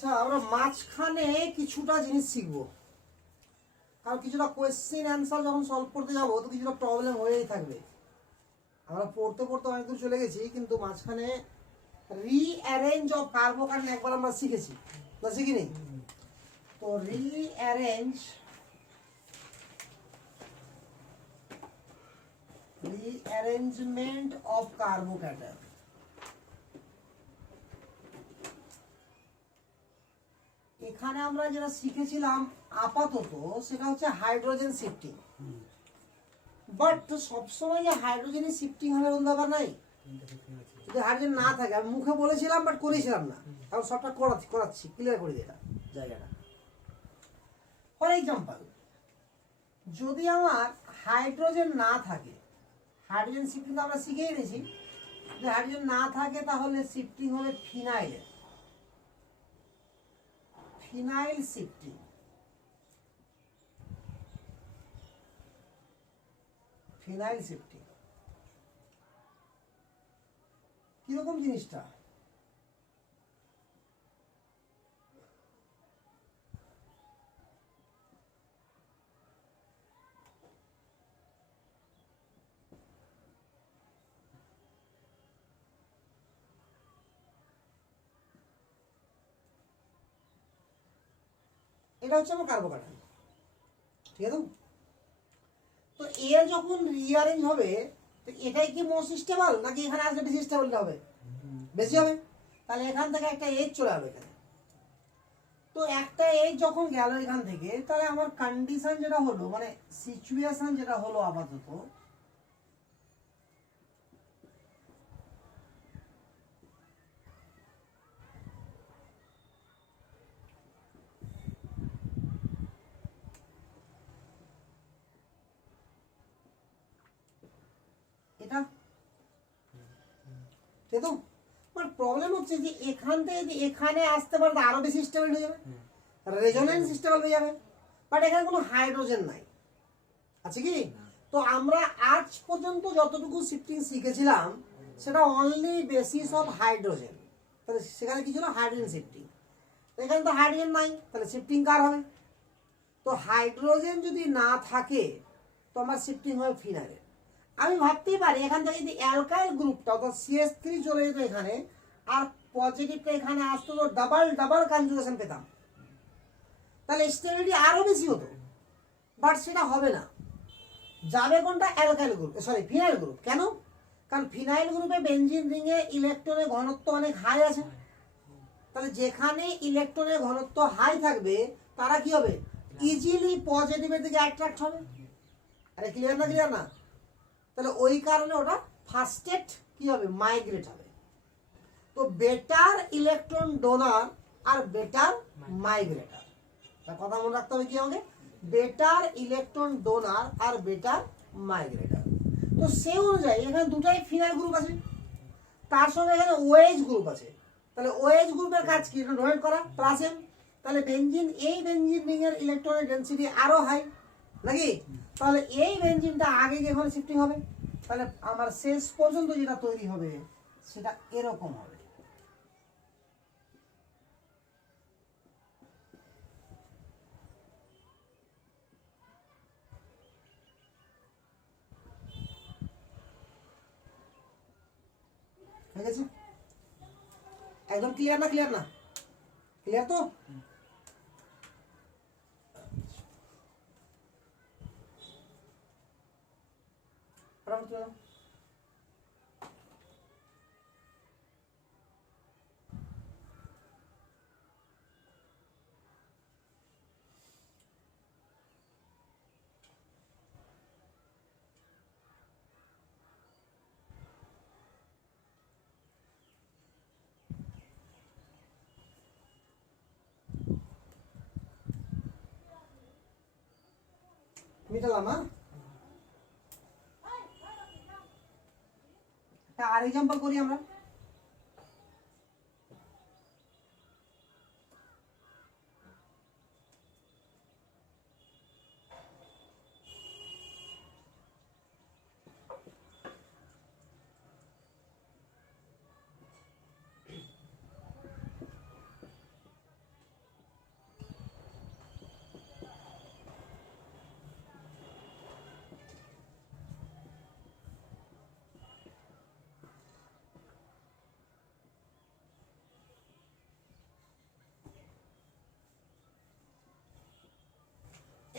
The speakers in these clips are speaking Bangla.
আচ্ছা আমরা মাঝখানে কিছুটা জিনিস শিখবো, কারণ কিছুটা কোয়েশ্চেন অ্যান্সার যখন সলভ করতে যাবো তো কিছুটা প্রবলেম হয়েই থাকবে। আমরা পড়তে পড়তে অনেক দূর চলে গেছি, কিন্তু মাঝখানে রিঅ্যারেঞ্জ অফ কার্বোকার্বন একবার আমরা শিখেছি না, শিখিনি? তো রিঅ্যারেঞ্জমেন্ট অফ কার্বোক্যাটায়ন, এখানে আমরা যেটা শিখেছিলাম আপাতত সেটা হচ্ছে হাইড্রোজেন শিফটিং। বাট সবসময় যে হাইড্রোজেনের শিফটিং হবে এরকম ব্যাপার নাই। যদি হাইড্রোজেন না থাকে, আমি মুখে বলেছিলাম বাট করেছিলাম না, এখন সবটা করাচ্ছি, ক্লিয়ার করে দিই এটা জায়গাটা। ফর এক্সাম্পল, যদি আমার হাইড্রোজেন না থাকে, হাইড্রোজেন শিফটিং তো আমরা শিখেই নিয়েছি, যদি হাইড্রোজেন না থাকে তাহলে শিফটিং হবে ফিনাইলের, ফিনাইল শিফটিং। ফিনাইল শিফটিং কিরকম জিনিসটা? এটা হচ্ছে আমার কার্বোকার্বন, ঠিক আছে? তো এর যখন রিঅ্যারেঞ্জ হবে, তো এটাই কি মোস্ট স্টেবল নাকি এখানে আসলে বেশি স্টেবল হবে? বেশি হবে। তাহলে এখান থেকে একটা এজ চলে আসবে এখানে। তো একটা এজ যখন গেল এখান থেকে, তাহলে আমার কন্ডিশন যেটা হলো, মানে সিচুয়েশন যেটা হলো আপাতত, এটা ঠিক তো? মানে প্রবলেম হচ্ছে যে এখান থেকে যদি এখানে আসতে পারে তো আরো বেশি স্টেবল হয়ে যাবে, রেজোনেন্স স্টেবল হয়ে যাবে। বাট এখানে কোনো হাইড্রোজেন নাই, আছে কি? তো আমরা আজ পর্যন্ত যতটুকু শিফটিং শিখেছিলাম সেটা অনলি বেসিস অফ হাইড্রোজেন। তাহলে সেখানে কি ছিল? Hydrogen shifting. এখানে তো হাইড্রোজেন নাই, তাহলে শিফটিং কার হবে? তো হাইড্রোজেন যদি না থাকে তো আমার শিফটিং হবে ফিনাইলের। আমি ভাবতেই পারি এখান থেকে যদি অ্যালকাইল গ্রুপটা অর্থাৎ CH3 চলে যেত এখানে, আর পজিটিভটা এখানে আসতো, তো ডাবল ডাবল কনজুগেশন পেতাম, তাহলে স্টেবিলিটি আরো বেশি হতো। বাট সেটা হবে না, যাবে কোনটা? Alkyl group, sorry phenyl group. কেন? কারণ ফিনাইল গ্রুপে বেনজিন রিংয়ে ইলেকট্রনের ঘনত্ব অনেক হাই আছে। তাহলে যেখানে ইলেকট্রনের ঘনত্ব হাই থাকবে তারা কি হবে? ইজিলি পজিটিভের দিকে অ্যাট্রাক্ট হবে। আরে ক্লিয়ার না? ক্লিয়ার না? তাহলে ওই কারণে ওটা ফার্স্টেট কি হবে? মাইগ্রেট হবে। তো বেটার ইলেকট্রন ডোনার আর বেটার মাইগ্রেটার, তার কথা মনে রাখতে হবে কি আমাকে? বেটার ইলেকট্রন ডোনার আর বেটার মাইগ্রেটার। তো সেই অনুযায়ী এখানে দুটাই ফিনাইল গ্রুপ আছে, তার সঙ্গে এখানে ওএইচ গ্রুপ আছে। তাহলে ওএইচ গ্রুপের কাজ কি? ডোনেট করা, প্লাস এম। তাহলে বেনজিন, এই বেনজিন রিং এর ইলেকট্রনের ডেনসিটি আরো হাই নাকি? তাহলে এই বেনজিনটা আগে গিয়ে এখানে শিফটিং হবে। তাহলে আমার শেষ পর্যন্ত যেটা তৈরি হবে সেটা এরকম হবে। ঠিক আছে? একদম ক্লিয়ার না? ক্লিয়ার না? ক্লিয়ার তো? মিটালাম। হ্যাঁ, আর এক্সাম্পল করি আমরা।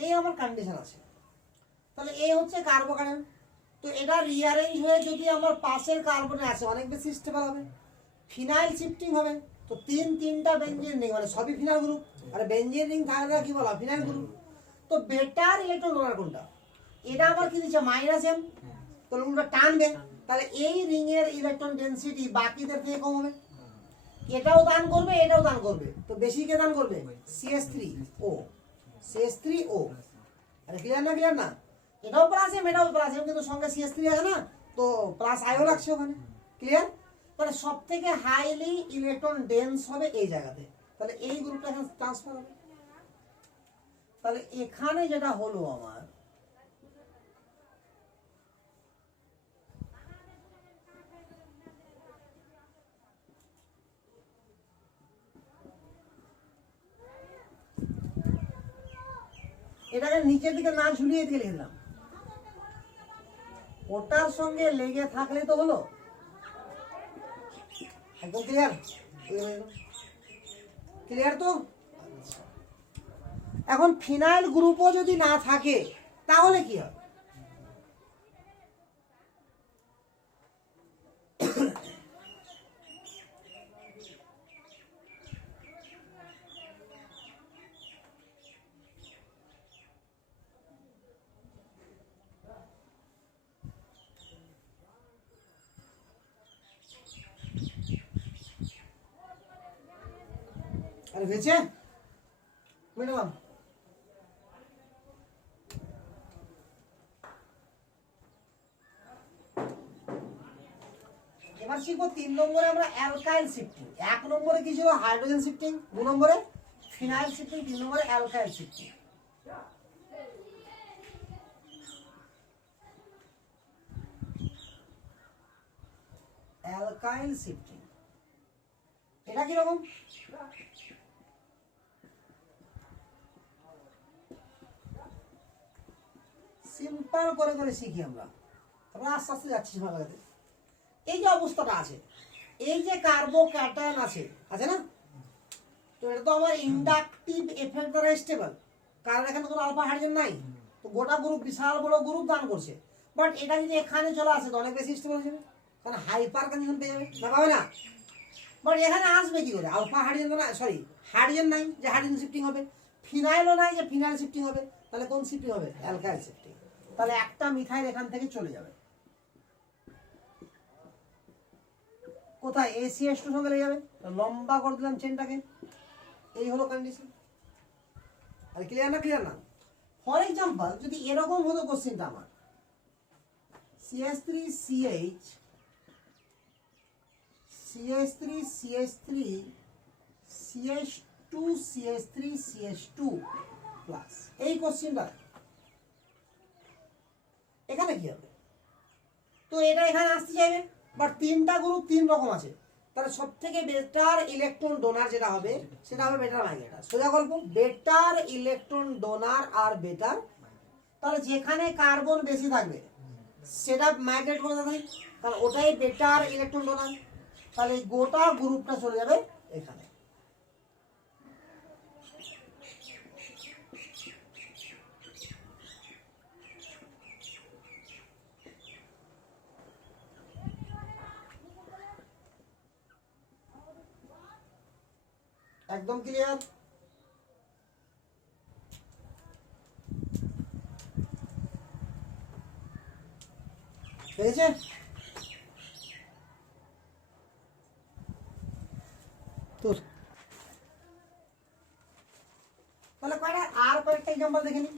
এই আমার কন্ডিশন আছে। তাহলে এই হচ্ছে কার্বোকার্বন। তো এটা রিঅ্যারেঞ্জ হয়ে যদি আমার পাশের কার্বনে আসে অনেক বেশি স্টেবল হবে, ফিনাইল শিফটিং হবে। তো তিনটা বেঞ্জিন রিং, মানে সবই ফিনাইল গ্রুপ, আর বেঞ্জিন রিং থাকলে কি বলা, ফিনাইল গ্রুপ। তো বেটার ইলেকট্রন ডোনার কোনটা? এটা আবার কি দিচ্ছে, মাইনাস এম, তাহলে উল্টা টানবে, তাহলে এই রিং এর ইলেকট্রন ডেনসিটি বাকিদের থেকে কম হবে। এটাও দান করবে, এটাও দান করবে, তো বেশি কে দান করবে, CH3O, CH3O। আরে ক্লিয়ার না, ক্লিয়ার না? এটাও প্লাস এম, এটাও প্লাস এম, কিন্তু সঙ্গে CH3 আছে না, তো প্লাস আইও লাগছে ওখানে। ক্লিয়ার? তাহলে সব থেকে হাইলি ইলেকট্রন ডেন্স হবে এই জায়গাতে, তাহলে এই গ্রুপটা এখানে ট্রান্সফার হবে। তাহলে এখানে যেটা হলো আমার, এটাকে নিচের দিকে না ঝুলিয়ে দিয়ে লিখলাম, ওটার সঙ্গে লেগে থাকলে তো হলো। একদম ক্লিয়ার? ক্লিয়ার তো? এখন ফিনাইল গ্রুপও যদি না থাকে তাহলে কি হবে? আরে হয়েছে, মিটালাম। এবার শিখবো 3 নম্বরে আমরা অ্যালকাইল শিফটিং। 1 নম্বরে কি ছিল, হাইড্রোজেন শিফটিং, 2 নম্বরে ফিনাইল শিফটিং, 3 নম্বরে অ্যালকাইল শিফটিং। অ্যালকাইল শিফটিং এটা কি রকম? সিম্পল করে করে শিখি আমরা, তারপরে আস্তে আস্তে যাচ্ছি ভালো লাগাতে। এই যে অবস্থাটা আছে, এই যে কার্বোক্যাটায়ন আছে, আছে না, তো এটা তো আমার ইন্ডাকটিভ এফেক্ট দ্বারা স্টেবল, কারণ এখানে কোনো আলফা হাইড্রোজেন নাই, তো গোটা গ্রুপ, বিশাল বড় গ্রুপ দান করছে। বাট এটা যদি এখানে চলে আসে তো অনেক বেশি স্টেবল হয়ে যাবে, কারণ হাইপার কন্ডিশন পেয়ে যাবে, না পাবে না? বাট এখানে আসবে কি করে, আলফা হাইড্রোজেন না, সরি হাইড্রোজেন নাই যে হাইড্রোজেন শিফটিং হবে, ফিনাইলও নাই যে ফিনাইল শিফটিং হবে, তাহলে কোন শিফটিং হবে, অ্যালকাইল শিফটিং। তাহলে একটা মিথাইল এখান থেকে চলে যাবে কোথায়, ACH2 সঙ্গে লেগে যাবে, লম্বা করে দিলাম চেনটাকে, এই হলো কন্ডিশন। আর ক্লিয়ার না, ক্লিয়ার না? ফর এক্সাম্পল যদি এরকম হতো কোশ্চেনটা আমার, CH3CH, CH3 CH3 CH2 CH3 CH2 plus, এই কোশ্চেনটা এখানে কি হবে? তো এটা এখানে আসতে চাইবে, বাট তিনটা গ্রুপ 3 রকম আছে, তাহলে সব থেকে বেটার ইলেকট্রন ডোনার যেটা হবে সেটা হবে বেটার মাইগ্রেটার। সোজা গল্প, বেটার ইলেকট্রন ডোনার আর বেটার, তাহলে যেখানে কার্বন বেশি থাকবে সেটা মাইগ্রেট করে যাবে, কারণ ওটাই বেটার ইলেকট্রন ডোনার। তাহলে গোটা গ্রুপটা চলে যাবে এখানে। একদম ক্লিয়ার? হয়েছে? তোর তাহলে কয়টা আর কয়েকটা এক্সাম্পল দেখে নিই।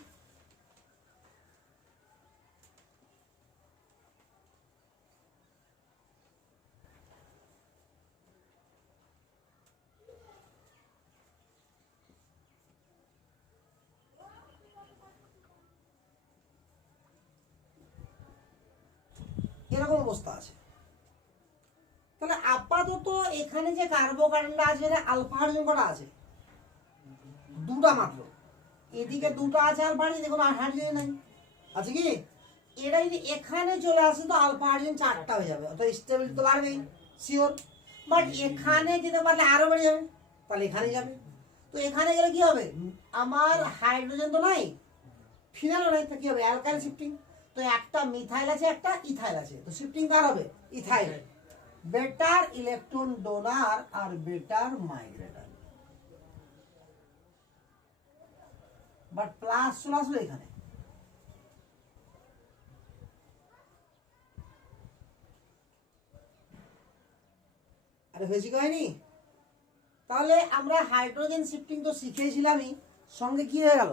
এরকম অবস্থা আছে, তাহলে আপাতত এখানে যে কার্বোকার্বনটা আছে এটা আলফা হাইড্রোজেন কটা আছে, 2টা মাত্র, এদিকে 2টা আছে আলফা হাইড্রোজেন, কোনো হাইড্রোজেন নাই, আছে কি? এটা যদি এখানে চলে আসে তো আলফা হাইড্রোজেন 4টা হয়ে যাবে, অর্থাৎ স্টেবিলিটি তো বাড়বেই শিওর। বাট এখানে যেতে পারলে আরো বেড়ে যাবে, তাহলে এখানে যাবে। তো এখানে গেলে কি হবে, আমার হাইড্রোজেন তো নাই, ফিনাইলও নাই, তো কি হবে? Alkyl shifting. তো একটা মিথাইল আছে, একটা ইথাইল আছে, তো শিফটিং কার হবে? ইথাইল। বেটার ইলেকট্রন ডোনার আর বেটার মাইগ্রেটর। বাট প্লাস চলে আসলো এখানে। আরে হয়েছে কি হয়নি? তাহলে আমরা হাইড্রোজেন শিফটিং তো শিখেছিলামই, সঙ্গে কি হয়ে গেল?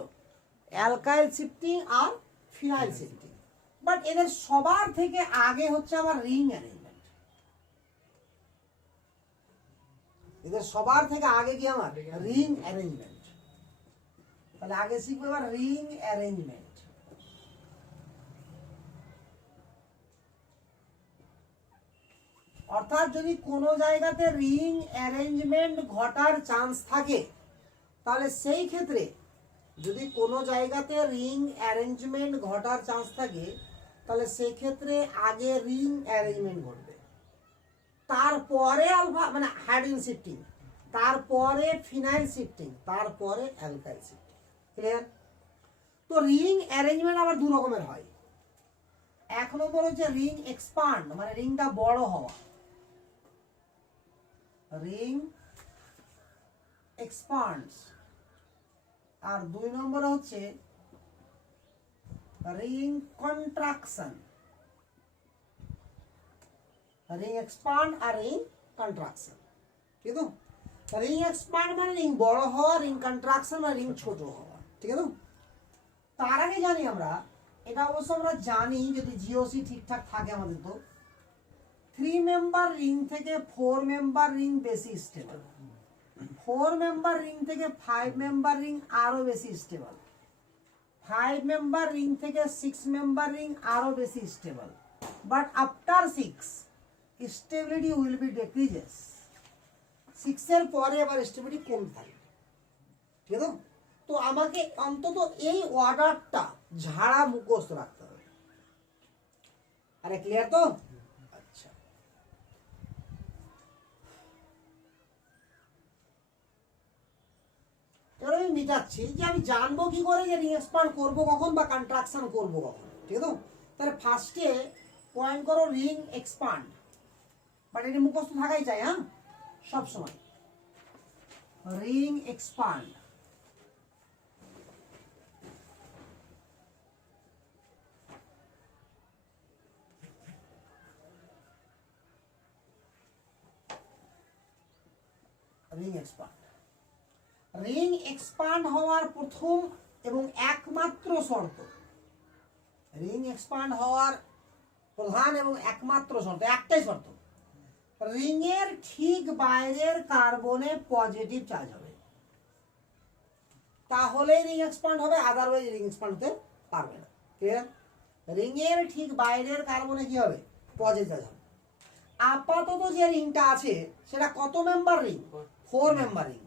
অ্যালকাইল শিফটিং আর ফিনাইল শিফটিং। বাট এদের সবার থেকে আগে হচ্ছে আমার রিং অ্যারেঞ্জমেন্ট। এদের সবার থেকে আগে কি আমার? Ring arrangement. তাহলে আগে শিখবো এবার রিং অ্যারেঞ্জমেন্ট। অর্থাৎ যদি কোনো জায়গাতে রিং অ্যারেঞ্জমেন্ট ঘটার চান্স থাকে, তাহলে সেই ক্ষেত্রে যদি কোনো জায়গাতে রিং অ্যারেঞ্জমেন্ট ঘটার চান্স থাকে, তাহলে সেই ক্ষেত্রে আগে রিং অ্যারেঞ্জমেন্ট ঘটবে, তারপরে আলফা মানে হাইড্রোজেন শিফটিং, তারপরে ফিনাইল শিফটিং, তারপরে অ্যালকাইল শিফটিং। ক্লিয়ার? তো রিং অ্যারেঞ্জমেন্ট আবার দু রকমের হয়। এক নম্বর হচ্ছে রিং এক্সপান্ড, মানে রিংটা বড় হওয়া, রিং এক্সপান্ডস। আর দুই নম্বর হচ্ছে রিং কন্ট্রাকশন। রিং এক্সপান্ড আর রিং কন্ট্রাকশন, ঠিক আছে? রিং এক্সপান্ড মানে রিং বড় হওয়া, রিং কন্ট্রাকশন মানে রিং ছোট হওয়া, ঠিক আছে? তার আগে জানি আমরা, এটা অবশ্য আমরা জানি যদি জিওসি ঠিকঠাক থাকে আমাদের, তো 3 মেম্বার রিং থেকে 4 মেম্বার রিং বেশি স্টেবল, 4 মেম্বার রিং থেকে 5 মেম্বার রিং আরো বেশি স্টেবল, 5 মেম্বার রিং থেকে 6 মেম্বার রিং আরো বেশি stable. But after 6 stability will be decreases. 6 এর পরে আবার স্টেবিলিটি কমতে থাকে, ঠিক আছে? তো আমাকে অন্তত এই অর্ডারটা ঝাড়া মুখস্থ রাখতে হবে। আরে ক্লিয়ার তো? আচ্ছা, এবার আমি মিটাচ্ছি যে আমি জানবো কি করে যে রিং এক্সপান্ড করবো কখন বা কন্ট্রাকশন করবো কখন, ঠিক আছে? তাহলে ফার্স্টে পয়েন্ট করো রিং এক্সপান্ড, বাট এটি মুখস্থ থাকাই চাই, হ্যাঁ, সব সময়। Ring expand, ring expand. Ring expand হওয়ার প্রথম এবং একমাত্র শর্ত, রিং এক্সপান্ড হওয়ার প্রধান এবং একমাত্র শর্ত, একটাই শর্ত, রিং এর ঠিক বাইরের কার্বনে পজিটিভ চার্জ হবে, তাহলে রিং এক্সপান্ড হবে, আদারওয়াইজ রিং এক্সপান্ড হতে পারবে না। ক্লিয়ার? রিং এর ঠিক বাইরের কার্বনে কি হবে? পজিটিভ চার্জ হবে। আপাতত যে রিংটা আছে সেটা কত মেম্বার রিং? 4 member ring.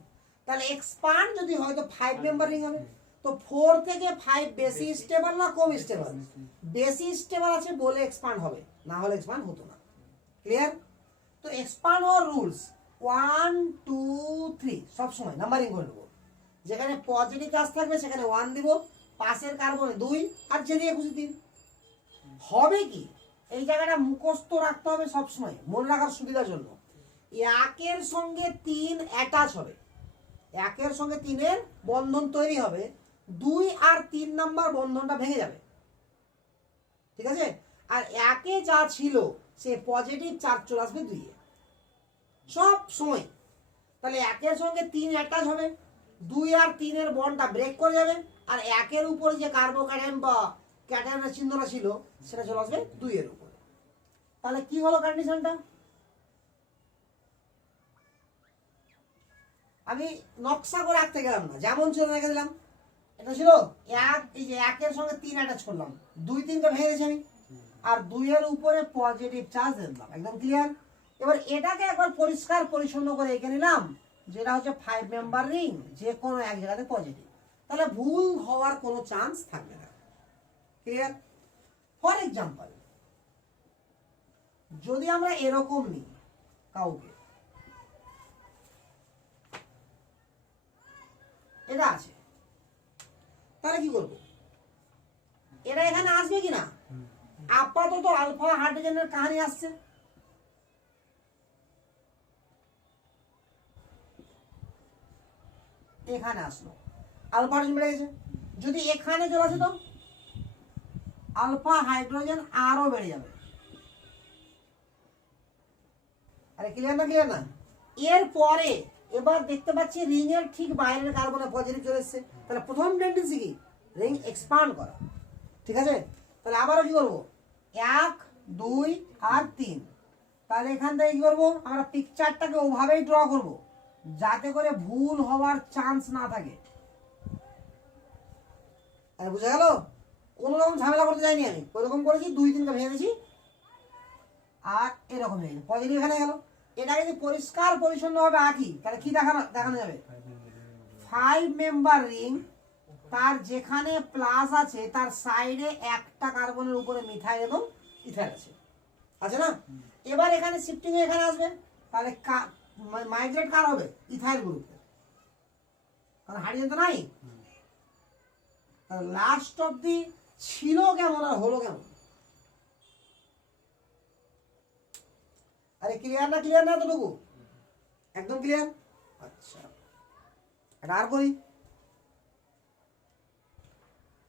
তাহলে এক্সপান্ড যদি হয় তো 5 মেম্বার রিং হবে। তো 4 থেকে 5 বেশি স্টেবল না কম স্টেবল? বেশি স্টেবল আছে বলে এক্সপান্ড হবে, না হলে এক্সপান্ড হতো না। ক্লিয়ার? তো এক্সপান্ড হওয়ার রুলস 1 2 3 সব সময় নাম্বারিং করে নেব। যেখানে পজিটিভ চার্জ থাকবে সেখানে 1 দিব, পাশের কার্বনে 2, আর যেদিকে খুশি 3। হবে কি, এই জায়গাটা মুখস্থ রাখতে হবে সব সময় মনে রাখার সুবিধার জন্য। একের সঙ্গে 3 অ্যাটাচ হবে, একের সঙ্গে 3 এর বন্ধন তৈরি হবে, 2 আর 3 নাম্বার বন্ধনটা ভেঙে যাবে, ঠিক আছে? আর একে যা ছিল সে পজিটিভ চার্জ চলে আসবে 2 এ সব সময়। তাহলে একের সঙ্গে 3 অ্যাটাচ হবে, 2 আর 3 এর বন্ডটা ব্রেক করে যাবে, আর একের উপরে যে কার্বোক্যাটায়ন বা ক্যাটায়নের চিহ্নটা ছিল সেটা চলে আসবে 2 এর উপরে। তাহলে কি হলো কন্ডিশনটা? আমি নকশা করে আঁকতে গেলাম না, যেমন ছিল রেখে দিলাম। এটা ছিল এক, এই যে একের সঙ্গে 3 অ্যাটাচ করলাম, 2 3টা ভেঙে দিয়েছি আমি, আর 2 এর উপরে পজিটিভ চার্জ দিলাম। একদম ক্লিয়ার? এবার এটাকে একবার পরিষ্কার পরিচ্ছন্ন করে এঁকে নিলাম, যেটা হচ্ছে 5 মেম্বার রিং, যে কোনো এক জায়গাতে পজিটিভ, তাহলে ভুল হওয়ার কোনো চান্স থাকবে না। ক্লিয়ার? ফর এক্সাম্পল, যদি আমরা এরকম নিই কাউকে, এটা আছে, তাহলে কি করবো? এরা এখানে আসবে কি না? আপাতত আলফা হাইড্রোজেনের কাহিনী আসছে, এখানে আসলো আলফা হাইড্রোজেন বেড়ে গেছে। যদি এখানে চলে আসে তো আলফা হাইড্রোজেন আরো বেড়ে যাবে। আরে ক্লিয়ার না? ক্লিয়ার না? এরপরে এবার দেখতে পাচ্ছি রিং এর ঠিক বাইরের কার্বনে পজিটিভ চলে এসছে। তাহলে প্রথম টেন্ডেন্সি কি? রিং এক্সপান্ড করা। ঠিক আছে, তাহলে আবারও কি করবো? 1 2 আর 3। তাহলে এখান থেকে কি করবো? আমরা পিকচারটাকে ওভাবেই ড্র করব যাতে করে ভুল হওয়ার চান্স না থাকে। বুঝা গেল? কোনো রকম ঝামেলা করতে যাইনি আমি, ওইরকম করেছি, 2 3টা ভেঙে দিয়েছি আর এরকম হয়ে গেছে। পজিটিভ এখানে গেল। এটা যদি পরিষ্কার পরিচ্ছন্নভাবে আঁকি তাহলে কি দেখানো যাবে? 5 মেম্বার রিং, তার যেখানে প্লাস আছে তার সাইডে একটা কার্বনের উপরে মিথাইল এবং ইথাইল আছে, আছে না? এবার এখানে শিফটিং এখানে আসবে, তাহলে মাইগ্রেট কার হবে? ইথাইল গ্রুপে, কারণ হাইড্রোজেন তো নাই। তাহলে লাস্ট অবধি ছিল কেমন আর হলো কেমন? আরে ক্লিয়ার না? ক্লিয়ার না এতটুকু? একদম ক্লিয়ার? আচ্ছা, এটা আর করি,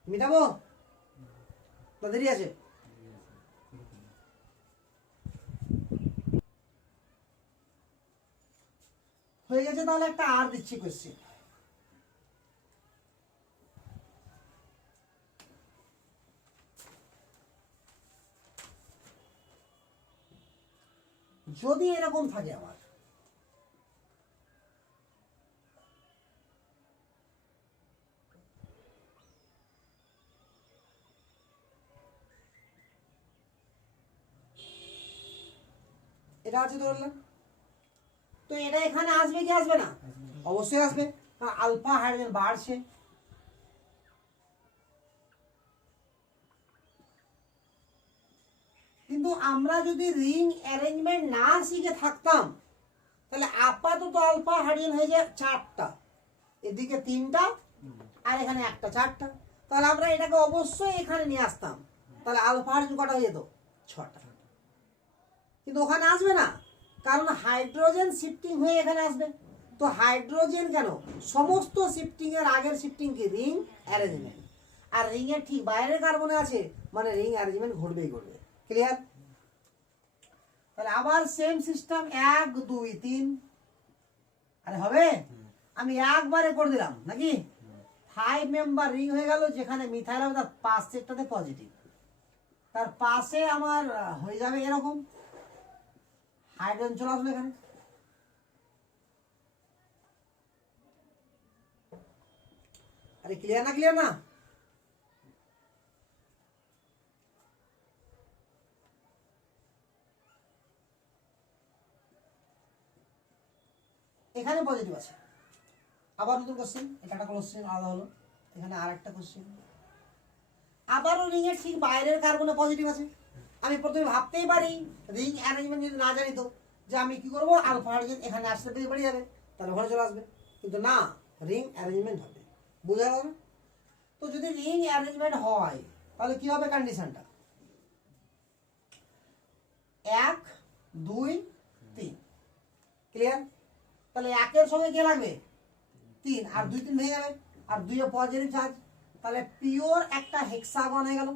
মিটাবো না দেরি আছে? হয়ে গেছে। তাহলে একটা আর দিচ্ছি কোশ্চেন। যদি এরকম থাকে আমার, এটা আছে ধরলাম, তো এটা এখানে আসবে কি আসবে না? অবশ্যই আসবে, কারণ আলফা হাইড্রোজেন বাড়ছে। কিন্তু আমরা যদি রিং অ্যারেঞ্জমেন্ট না শিখে থাকতাম তাহলে আপাতত আলফা হাইড্রোজেন হয়ে যায় 4টা, এদিকে 3টা আর এখানে একটা, 4টা। তাহলে আমরা এটাকে অবশ্যই এখানে নিয়ে আসতাম, তাহলে আলফা হাইড্রোজেন কটা হয়ে যেত? 6টা। কিন্তু ওখানে আসবে না, কারণ হাইড্রোজেন শিফটিং হয়ে এখানে আসবে। তো হাইড্রোজেন কেন? সমস্ত শিফটিং এর আগের শিফটিং কি? Ring arrangement. আর রিং এর ঠিক বাইরের কার্বনে আছে মানে রিং অ্যারেঞ্জমেন্ট ঘটবেই ঘটবে। ক্লিয়ার? তাহলে আবার সেম সিস্টেম 1 2 3। আরে হবে? আমি একবারে করে দিলাম নাকি? 5 মেম্বার রিং হয়ে গেল, যেখানে মিথাইল হবে তার পাশেরটাতে পজিটিভ, তার পাশে আমার হয়ে যাবে এরকম হাইড্রোজেন চলে আসবে এখানে। আরে ক্লিয়ার না? ক্লিয়ার না? এখানে পজিটিভ আছে। আবার নতুন কোশ্চেন, এটা একটা কোশ্চেন আলাদা হলো, এখানে আর একটা কোশ্চেন। আবারও রিং এর ঠিক বাইরের কার্বনে পজিটিভ আছে। আমি প্রথমে ভাবতেই পারি রিং অ্যারেঞ্জমেন্ট যদি না জানি তো, যে আমি কি করবো? আলফা হাইড্রোজেন এখানে আসতে পেরে বেরিয়ে যাবে, তাহলে ওখানে চলে আসবে। কিন্তু না, রিং অ্যারেঞ্জমেন্ট হবে। বোঝা গেল? তো যদি রিং অ্যারেঞ্জমেন্ট হয় তাহলে কি হবে কন্ডিশনটা? 1 2 3। ক্লিয়ার? তাহলে 1 এর সঙ্গে কে লাগবে? 3, আর 2 3 ভেঙে যাবে, আর 2 এ পজিটিভ চার্জ, তাহলে পিওর একটা হেক্সাগন হয়ে গেল,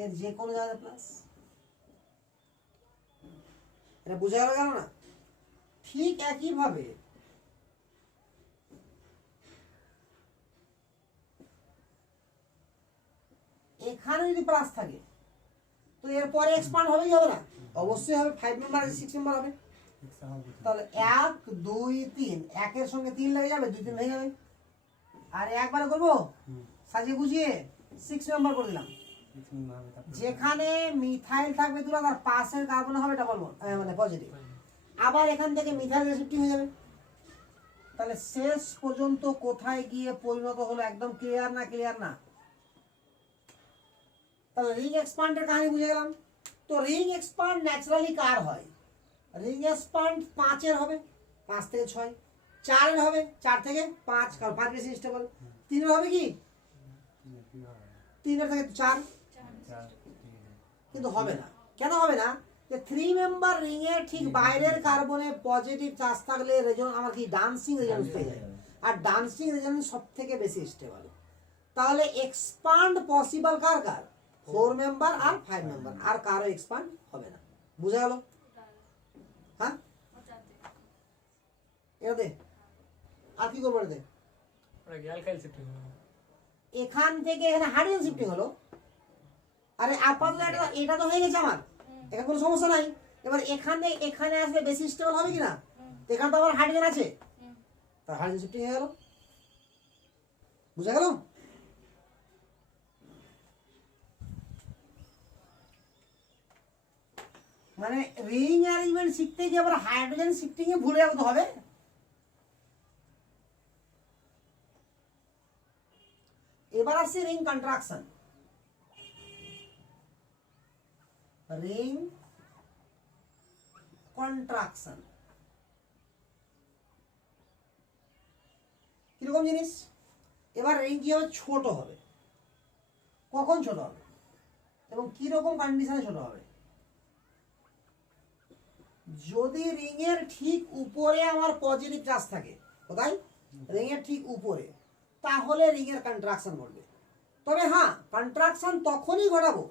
এর যে কোনো জায়গায় প্লাস। এটা বোঝা গেল না? ঠিক একই ভাবে এখানে যদি প্লাস থাকে তো এরপরে এক্সপান্ড হবে কি হবে না? অবশ্যই হবে। 5 মেম্বার 6 মেম্বার হবে। তাহলে 1 2 3, 1 এর সঙ্গে 3 লেগে যাবে, 2 3 হয়ে যাবে। আর একবারে করবো সাজিয়ে গুছিয়ে 6 মেম্বার করে দিলাম, যেখানে মিথাইল থাকবে দুটো, তার পাশের কার্বন হবে ডাবল বন্ড মানে পজিটিভ। আবার এখান থেকে মিথাইল শিফটিং হয়ে যাবে। তাহলে শেষ পর্যন্ত কোথায় গিয়ে পরিণত হলো? একদম ক্লিয়ার না? ক্লিয়ার না? তাহলে রিং এক্সপান্ডের কাহিনী বুঝে গেলাম। তো রিং এক্সপান্ড ন্যাচারালি কার হয়? রিং এক্সপান্ড 5 এর হবে, 5 থেকে 6, 4 এর হবে 4 থেকে 5, কারণ 5 বেশি স্টেবল। 3 এর হবে কি? 3 থেকে 4, কিন্তু হবে না। কেন হবে না? যে 3 মেম্বার রিং এর ঠিক বাইরের কার্বনে পজিটিভ চার্জ থাকলে আমার কি ডান্সিং রেজোনেন্স পেয়ে যায়, আর ডান্সিং রেজোনেন্স সব থেকে বেশি স্টেবল। তাহলে এক্সপান্ড পসিবল কার কার? 4 মেম্বার আর 5 মেম্বার, আর কারো এক্সপান্ড হবে না। বুঝা গেল? হ্যাঁ, এটা দে, আর কি করবো? দে, এখান থেকে এখানে হাইড্রোজেন শিফটিং হলো। আরে আপাতত এটা তো হয়ে গেছে আমার, এখানে কোনো সমস্যা নাই। এবার এখানে আসলে বেশি স্টেবল হবে কিনা? এখানে তো আবার হাইড্রোজেন আছে, তার হাইড্রোজেন শিফটিং হয়ে গেল। বুঝা গেল? মানে রিং অ্যারেঞ্জমেন্ট শিখতে গিয়ে আবার হাইড্রোজেন শিফটিং এ ভুলে যাবো তো হবে? এবার আসছে রিং কন্ট্রাকশন। রিং কন্ট্রাকশন কিরকম জিনিস? এবার রিং কি হবে? ছোট হবে। কখন ছোট হবে এবং কি রকম কন্ডিশনে ছোট হবে? যদি রিং এর ঠিক উপরে আমার পজিটিভ চার্জ থাকে, কোথায়? রিং এর ঠিক উপরে, তাহলে রিং এর কন্ট্রাকশন ঘটবে। তবে হ্যাঁ, কন্ট্রাকশন তখনই ঘটাবো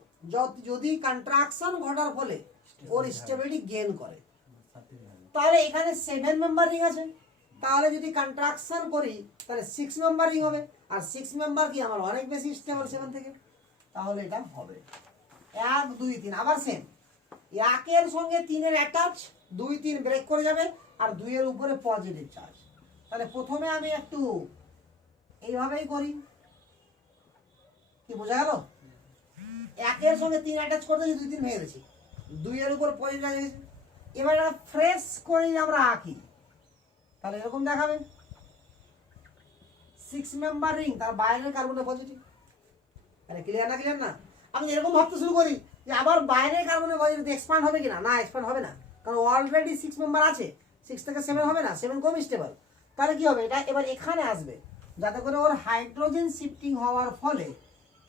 যদি কন্ট্রাকশন ঘটার ফলে ওর স্টেবিলিটি গেইন করে। তাহলে এখানে 7 মেম্বার রিং আছে, তাহলে যদি কন্ট্রাকশন করি তাহলে 6 মেম্বার রিং হবে, আর 6 মেম্বার কি আমার অনেক বেশি স্টেবল 7 থেকে, তাহলে এটা হবে 1 2 3। আবার সেম, 1 এর সঙ্গে 3 এর অ্যাটাচ, 2 3 ব্রেক করে যাবে, আর 2 এর উপরে পজিটিভ চার্জ। তাহলে প্রথমে আমি একটু এইভাবেই করি, কি বোঝা গেল? 1 এর সঙ্গে 3 অ্যাটাচ করতে 2 3 ভেঙে গেছি, 2 এর উপর পজিটিভ চার্জ গেছে। এবার এটা ফ্রেশ করে আমরা আঁকি, তাহলে এরকম দেখাবে 6 মেম্বার রিং, তার বাইরের কার্বনে পজিটিভ। আরে ক্লিয়ার না? ক্লিয়ার না? আমি এরকম ভাবতে শুরু করি যে আবার বাইরের কার্বনে পজিটিভ এক্সপ্যান্ড হবে কিনা? না, এক্সপ্যান্ড হবে না, কারণ অলরেডি 6 মেম্বার আছে। 6 থেকে 7 হবে না, 7 কম স্টেবল। তাহলে কি হবে? এটা এবার এখানে আসবে, যাতে করে ওর হাইড্রোজেন শিফটিং হওয়ার ফলে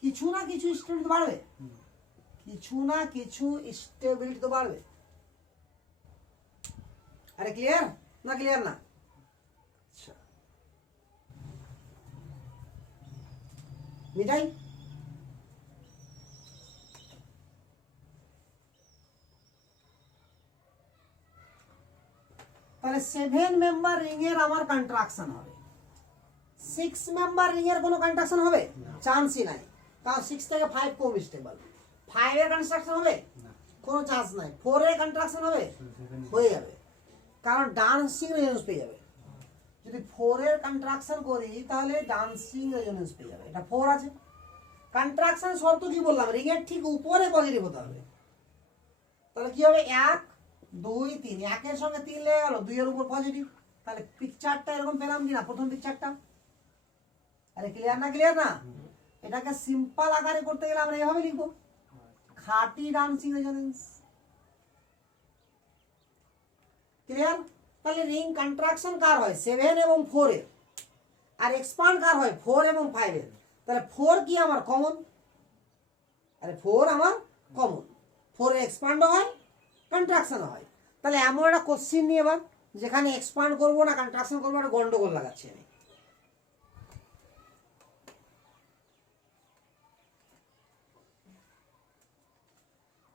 কিছু না কিছু স্টেবিলিটি বাড়বে, কিছু না কিছু স্টেবিলিটি তো বাড়বে। আরে ক্লিয়ার না? ক্লিয়ার না? আচ্ছা, মিটাই। তাহলে 7 মেম্বার রিং এর আমার কন্ট্রাকশন হবে, 6 মেম্বার রিং এর কোনো কন্ট্রাকশন হবে? চান্সই নাই, কারণ 6 থেকে 5 কম স্টেবল। 5 এর কন্ট্রাকশন হবে? কোনো চান্স নাই। 4 এর কন্ট্রাকশন হবে? হয়ে যাবে, কারণ ডান্সিং রেজোনেন্স পেয়ে যাবে। যদি 4 এর কন্ট্রাকশন করি তাহলে ডান্সিং রেজোনেন্স পেয়ে যাবে। এটা 4 আছে। কন্ট্রাকশন শর্ত কি বললাম? রিং এর ঠিক উপরে পজিটিভ হতে হবে। তাহলে কি হবে? 1 2 3, 1 এর সঙ্গে 3 লেগে গেল, 2 এর উপর পজিটিভ। তাহলে পিকচারটা এরকম পেলাম কিনা? প্রথম পিকচারটা। আরে ক্লিয়ার না? ক্লিয়ার না? এটাকে সিম্পল আকারে করতে গেলে আমরা এভাবে লিখবো, খাঁটি ডান্সিং রেজোনেন্স। ক্লিয়ার? তাহলে রিং কন্ট্রাকশন কার হয়? 7 এবং 4 এর, আর এক্সপান্ড কার হয়? 4 এবং 5 এর। তাহলে 4 কি আমার কমন? আরে 4 আমার কমন, 4 এর এক্সপান্ডও হয়, কন্ট্রাকশনও হয়। তাহলে এমন একটা কোশ্চিন নিয়ে এবার, যেখানে এক্সপান্ড করবো না কন্ট্রাকশন করবো, একটা গন্ডগোল লাগাচ্ছি আমি।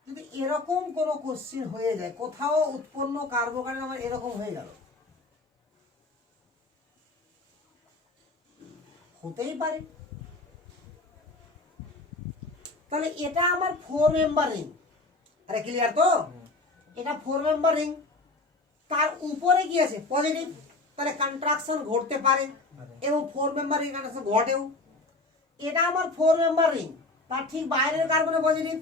যদি এরকম কোনো কোশ্চিন হয়ে যায়, কোথাও উৎপন্ন কার্বকার্বন আমার এরকম হয়ে গেল, হতেই পারে। তাহলে এটা আমার 4 মেম্বার রিং। আরে ক্লিয়ার তো? এটা 4 মেম্বার রিং, তার উপরে কি আছে? পজিটিভ। তাহলে কন্ট্রাকশন ঘটতে পারে, এবং 4 মেম্বার রিং কন্ট্রাকশন ঘটেও। এটা আমার 4 মেম্বার রিং, তার ঠিক বাইরের কার্বনে পজিটিভ,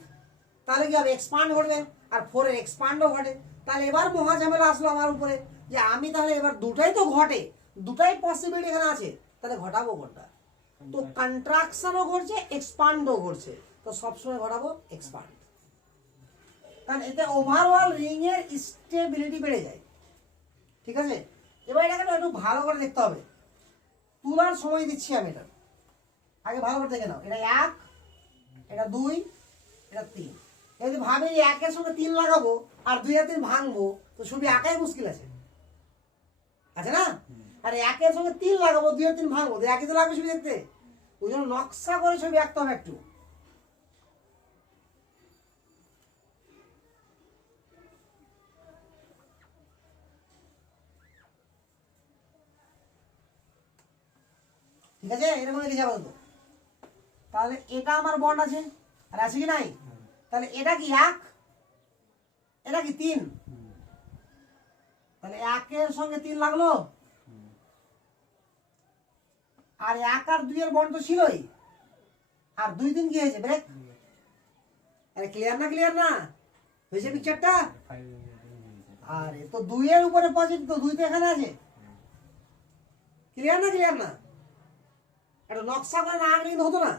তাহলে কি হবে? এক্সপান্ড ঘটবে, আর 4 এর এক্সপান্ডও ঘটে। তাহলে এবার মহা ঝামেলা আসলো আমার উপরে, যে আমি তাহলে এবার দুটাই তো ঘটে, দুটাই পসিবিলিটি এখানে আছে, তাহলে ঘটাবো কোনটা? তো কন্ট্রাকশনও ঘটছে, এক্সপান্ডও ঘটছে, তো সবসময় ঘটাবো এক্সপান্ড, কারণ এতে ওভারঅল রিং এর স্টেবিলিটি বেড়ে যায়। ঠিক আছে? এবার এটাকে একটু ভালো করে দেখতে হবে, তুলার সময় দিচ্ছি আমি। এটা আগে ভালো করে দেখে নাও। এটা 1 এটা 2, এটা 3। যদি ভাবি যে 1 এর সঙ্গে 3 লাগাবো আর 2 আর 3 ভাঙবো, তো ছবি আঁকাই মুশকিল আছে না? আর 1 এর সঙ্গে 3 লাগাবো, 2 আর 3 ভাঙবো, তো একই তো লাগবে ছবি দেখতে। ওই জন্য নকশা করে ছবি আঁকতে হবে একটু। ঠিক আছে, এরকম লিখে যাবো তো। তাহলে এটা আমার বন্ড আছে, আর আছে কি নাই? তাহলে এটা কি 1, এটা কি 3, তাহলে 1 এর সঙ্গে 3 লাগলো, আর 1 আর 2 এর বন্ড তো ছিলই, আর 2 3 কি হয়েছে? ব্রেক। আরে ক্লিয়ার না হয়েছে পিকচারটা? আরে তো 2 এর উপরে পজিটিভ, তো 2 তো এখানে আছে। ক্লিয়ার না? এটা নকশা করে না আঁকলে কিন্তু হতো না।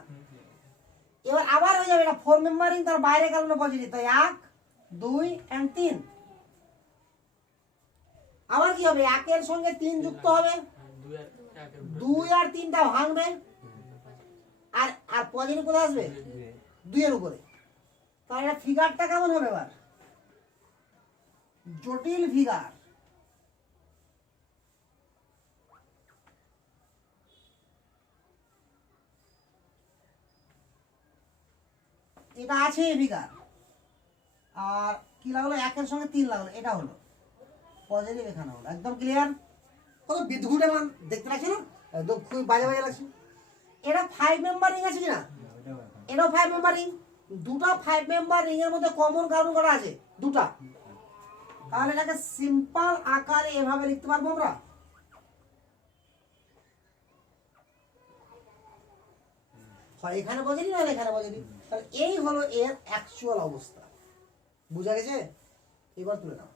এবার আবার হয়ে যাবে, এটা 4 মেম্বারিং, তার বাইরে কারণে পজিটিভ, তাই 1 2 and 3। আবার কি হবে? 1 এর সঙ্গে 3 যুক্ত হবে, 2 আর 3টা ভাঙবে, আর আর পজিটিভ কোথায় আসবে? 2 এর উপরে। তাহলে ফিগারটা কেমন হবে? এবার জটিল ফিগার। এটা আছে ফিগার, আর কি লাগলো? 1 এর সঙ্গে 3 লাগলো, এটা হলো পজিটিভ, এখানে হলো। একদম ক্লিয়ার? কত বিদঘুটে মান দেখতে লাগছে না? একদম খুব বাজে লাগছে। এটা 5 মেম্বার রিং আছে কিনা? এটাও 5 মেম্বার রিং। দুটো 5 মেম্বার রিং এর মধ্যে কমন কারণ করা আছে দুটা। তাহলে এটাকে সিম্পল আকারে এভাবে লিখতে পারবো আমরা। হয় এখানে পজিটিভ, না এখানে পজিটিভ। তাহলে এই হলো এর অ্যাকচুয়াল অবস্থা। বুঝা গেছে? এবার তুলে নাও।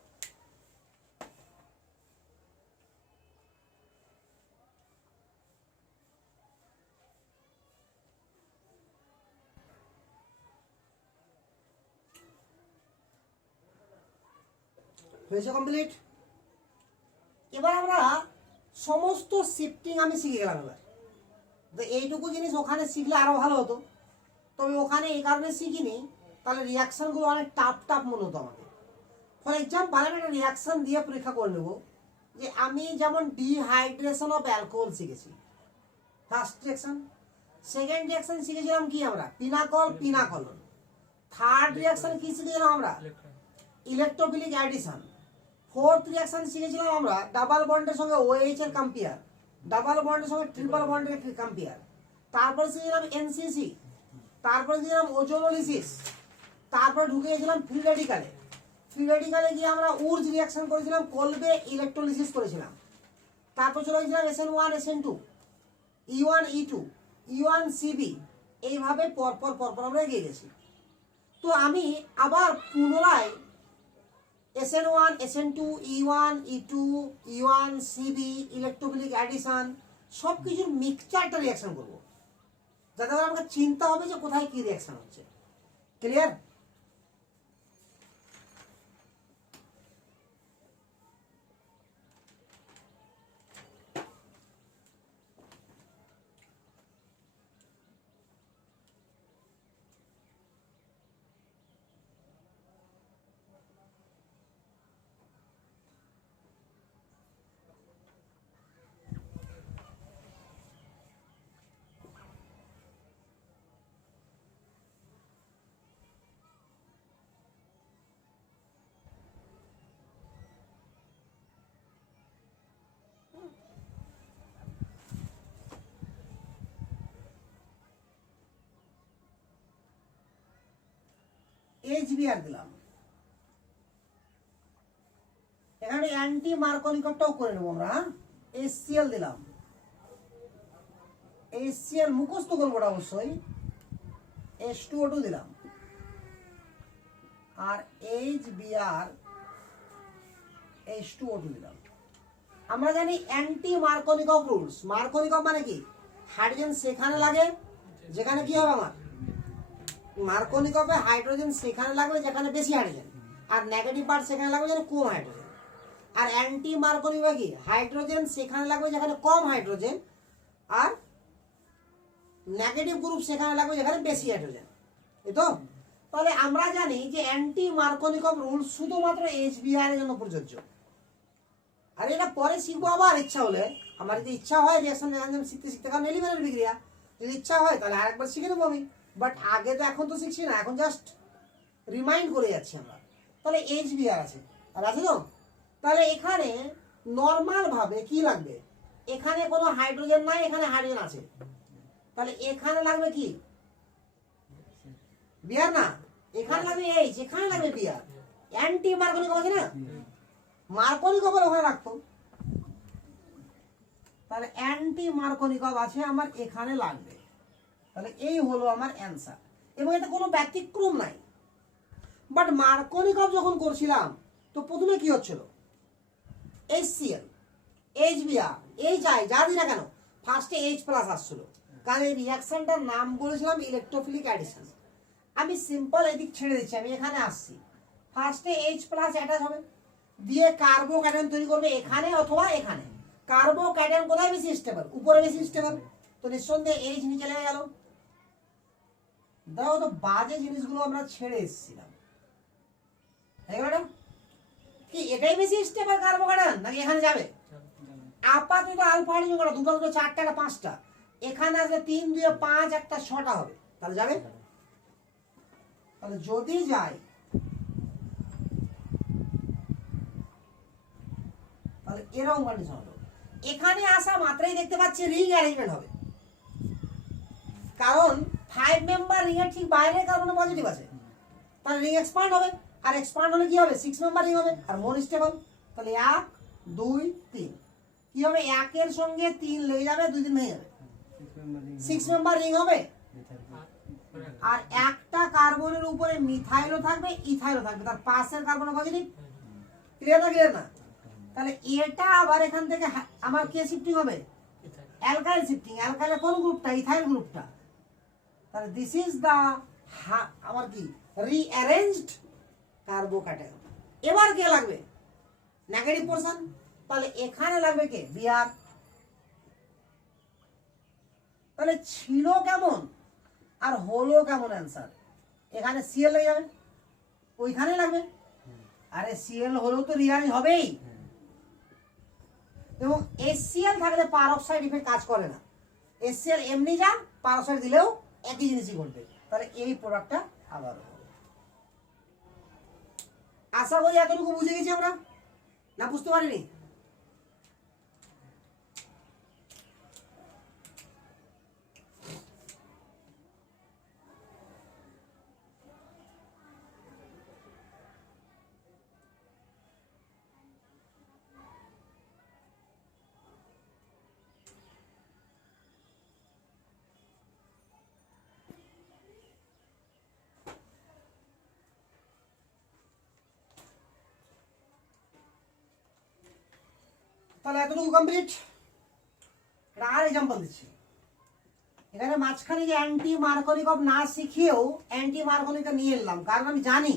হয়েছে কমপ্লিট। এবার আমরা সমস্ত শিফটিং আমি শিখে গেলাম। এবার তো এইটুকু জিনিস ওখানে শিখলে আরো ভালো হতো, তবে ওখানে এই কারণে শিখিনি, তাহলে রিয়াকশনগুলো অনেক টাফ মনে হতো আমাকে। ফর এক্সাম্পল আমি একটা রিয়াকশন দিয়ে পরীক্ষা করে নেব, যে আমি যেমন ডিহাইড্রেশন অফ অ্যালকোহল শিখেছি, ফার্স্ট রিয়াকশন। সেকেন্ড রিয়াকশন শিখেছিলাম কি আমরা? পিনাকলন। থার্ড রিয়াকশন কি শিখেছিলাম আমরা? Electrophilic addition. ফোর্থ রিয়াকশন শিখেছিলাম আমরা ডাবল বন্ডের সঙ্গে ওএইচ এর কম্পেয়ার, ডাবল বন্ডের সঙ্গে ট্রিপল বন্ডের কম্পেয়ার। তারপরে শিখেছিলাম এনসিসি, তারপরে শিখেছিলাম ওজোনোলিসিস, তারপরে ঢুকে গেছিলাম ফ্রি রেডিকালে। ফ্রি রেডিকালে গিয়ে আমরা উর্জ রিয়াকশন করেছিলাম, কলবে ইলেকট্রোলিসিস করেছিলাম। তারপর চলে গেছিলাম SN1 SN2, E1 E2, E1 CB। এইভাবে পরপর আমরা এগিয়ে গেছি। তো আমি আবার পুনরায় SN1 SN2 E1 E2 E1 CB electrophilic addition সব কিছুর মিক্সচারটা রিয়াকশন করবো, যাতে করে আমাকে চিন্তা হবে যে কোথায় কি রিয়াকশন হচ্ছে। ক্লিয়ার? HBr দিলাম, এখানে অ্যান্টি মার্কনিকটাও করে নেবো আমরা। HCl দিলাম, HCl মুখস্থ করবো অবশ্যই। H2O2 দিলাম, আর HBr H2O2 দিলাম। আমরা জানি অ্যান্টি মার্কনিকভ রুলস। মার্কনিকভ মানে কি? হাইড্রোজেন সেখানে লাগে যেখানে কি হবে আমার মার্কনিকভে হাইড্রোজেন সেখানে লাগবে যেখানে বেশি হাইড্রোজেন, আর নেগেটিভ পার্ট সেখানে লাগবে যেখানে কম হাইড্রোজেন। আর অ্যান্টি মার্কনিকভে কি? হাইড্রোজেন সেখানে লাগবে যেখানে কম হাইড্রোজেন, আর নেগেটিভ গ্রুপ সেখানে লাগবে যেখানে বেশি হাইড্রোজেন। এই তো। তাহলে আমরা জানি যে অ্যান্টি মার্কোনিকভ রুল শুধুমাত্র HBr এর জন্য প্রযোজ্য। আর এটা পরে শিখবো আবার ইচ্ছা হলে, আমার যদি ইচ্ছা হয় রিঅ্যাকশন মেকানিজম শিখতে শিখতে, কারণ এলিমেন্টারি বিক্রিয়া, যদি ইচ্ছা হয় তাহলে আরেকবার শিখে নেবো আমি। বাট আগে তো এখন তো শিখছি না, এখন জাস্ট রিমাইন্ড করে যাচ্ছি আমরা। তাহলে HBr আছে, আর আছে তো। তাহলে এখানে নর্মাল ভাবে কি লাগবে, এখানে কোনো হাইড্রোজেন নাই, এখানে হাইড্রোজেন আছে, তাহলে এখানে লাগবে কি বিয়ার না, এখানে লাগবে H, এখানে লাগবে বিয়ার। অ্যান্টি মার্কোনিকভ আছে না, মার্কোনিকভ ওখানে রাখতো, তাহলে অ্যান্টি মার্কোনিকভ আছে আমার এখানে লাগবে। তাহলে এই হলো আমার অ্যান্সার, এবং এটা কোনো ব্যতিক্রম নাই। বাট মার্কোনিকভ যখন করছিলাম তো প্রথমে কি হচ্ছিল, HCl, HBr, HI যা দিই না কেন ফার্স্টে H+ আসছিল, কারণ এই রিঅ্যাকশনটার নাম বলেছিলাম ইলেকট্রোফিলিক অ্যাডিশন। আমি সিম্পল এদিক ছেড়ে দিচ্ছি, আমি এখানে আসছি, ফার্স্টে H+ অ্যাটাচ হবে, দিয়ে কার্বোক্যাটায়ন তৈরি করবে এখানে অথবা এখানে। কার্বোক্যাটায়ন কোথায় বেশি স্টেবল, উপরে বেশি স্টেবল, তো নিঃসন্দেহে H নিচে লেগে গেল। দেখো তো বাজে জিনিসগুলো আমরা ছেড়ে এসেছিলাম, কি এটাই বেশি স্টেবল কার্বোক্যাটায়ন নাকি এখানে যাবে? আপাতত আলফা হাইড্রোজেন কটা, দুটো দুটো চারটা, একটা পাঁচটা, এখানে আসলে 3 2 5 একটা 6টা হবে, তাহলে যাবে। তাহলে যদি যায় তাহলে এরকম কন্ডিশন হলো, এখানে আসা মাত্রই দেখতে পাচ্ছি রিং অ্যারেঞ্জমেন্ট হবে, কারণ 5 মেম্বার রিং এর ঠিক বাইরে কার্বন পজিটিভ আছে, তাহলে রিং এক্সপান্ড হবে, আর এক্সপান্ড হলে কি হবে 6 মেম্বার রিং হবে, আর মোর স্টেবল। তাহলে 1 2 3 কি হবে, 1 এর সঙ্গে 3 লেগে যাবে, 2 দিন ভেঙে যাবে, 6 মেম্বার রিং হবে। আর একটা কার্বনের উপরে মিথাইলও থাকবে, ইথাইলও থাকবে, তার পাশের কার্বন পজিটিভ। ক্লিয়ার না, ক্লিয়ার না? তাহলে এটা আবার এখান থেকে আমার কে শিফটিং হবে, অ্যালকাইল শিফটিং। অ্যালকাইলের কোন গ্রুপটা, ইথাইল গ্রুপটা। তাহলে দিস ইজ দা আমার কি রিঅ্যারেঞ্জড কার্বোক্যাটায়ন। এবার কে লাগবে, নেগেটিভ পোরশন, তাহলে এখানে লাগবে কে, বিআর। তাহলে ছিল কেমন আর হলো কেমন অ্যান্সার, এখানে Cl লেগে যাবে, ওইখানে লাগবে। আরে Cl হলেও তো রিঅ্যারেঞ্জ হবেই, এবং HCl থাকলে পারঅক্সাইড ইফেক্ট কাজ করে না। HCl এমনি যা, পারঅক্সাইড দিলেও একই জিনিসই ঘটবে। তাহলে এই প্রোডাক্টটা আবার হবে। আশা করি এতটুকু বুঝে গেছি আমরা, না বুঝতে পারিনি? তাহলে এতটুকু কমপ্লিট। আর এক্সাম্পল দিচ্ছি, এখানে মাঝখানে যে অ্যান্টি মার্কোনিকভ না শিখিয়েও অ্যান্টি মার্কোনিকভ নিয়ে এলাম, কারণ আমি জানি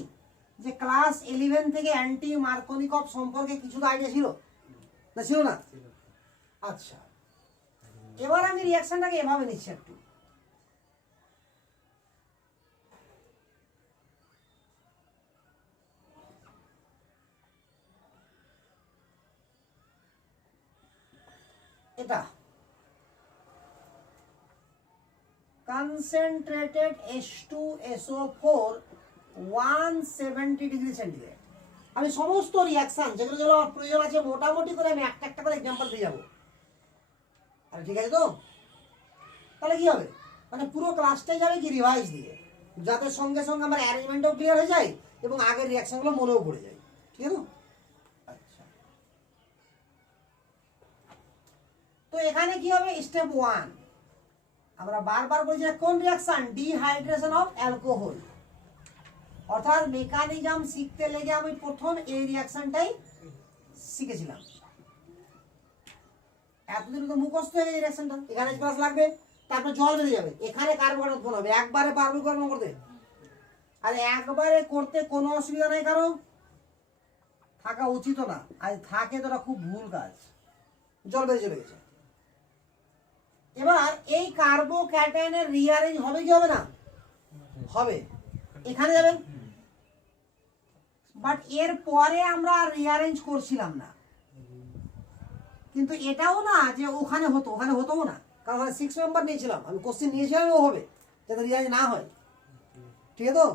যে ক্লাস 11 থেকে অ্যান্টি মার্কোনিকভ সম্পর্কে কিছু তো আইডিয়া ছিল না, ছিল না? আচ্ছা, এবার আমি রিঅ্যাকশনটাকে এভাবে নিচ্ছি একটু। এটা কনসেন্ট্রেটেড H2SO4 170 ডিগ্রি সেন্টিগ্রেড। আমি সমস্ত রিঅ্যাকশন যেগুলো যেগুলো আমার প্রয়োজন আছে মোটামুটি করে আমি একটা একটা করে এক্সাম্পল দিয়ে যাবো। আরে ঠিক আছে তো? তাহলে কি হবে, মানে পুরো ক্লাসটাই যাবে কি রিভাইজ দিয়ে, যাতে সঙ্গে সঙ্গে আমার অ্যারেঞ্জমেন্টও ক্লিয়ার হয়ে যায় এবং আগের রিঅ্যাকশনগুলো মনেও পড়ে যায়। ঠিক আছে? আচ্ছা, তো এখানে কি হবে, স্টেপ 1 আমরা বারবার বলছি কোন রিঅ্যাকশন, ডিহাইড্রেশন অফ অ্যালকোহল। অর্থাৎ মেকানিজম শিখতে লেগে আমি প্রথম এই রিঅ্যাকশনটাই শিখেছিলাম। এতদিন তো মুখস্থ হয়ে গেছে রিঅ্যাকশনটা, এখানে H+ লাগবে, তারপর জল বেরিয়ে যাবে, এখানে কার্বন উৎপন্ন হবে। একবারে পারবে কর্ম করতে, আর একবারে করতে কোনো অসুবিধা নেই, কারো থাকা উচিত না, আর থাকে তোরা খুব ভুল কাজ, জল বেরিয়ে চলে গেছে। এবার এই কার্বোক্যাটায়নের রিঅ্যারেঞ্জ হবে কি হবে না, হবে। এখানে যাবে, বাট এর পরে আমরা রিঅ্যারেঞ্জ করছিলাম না, কিন্তু এটাও না যে ওখানে হতো, ওখানে হতো না, কারণ ওখানে 6 মেম্বার নিয়েছিলাম আমি, কোশ্চেন নিয়েছিলাম ও হবে যাতে রিঅ্যারেঞ্জ না হয়, ঠিক আছে তো।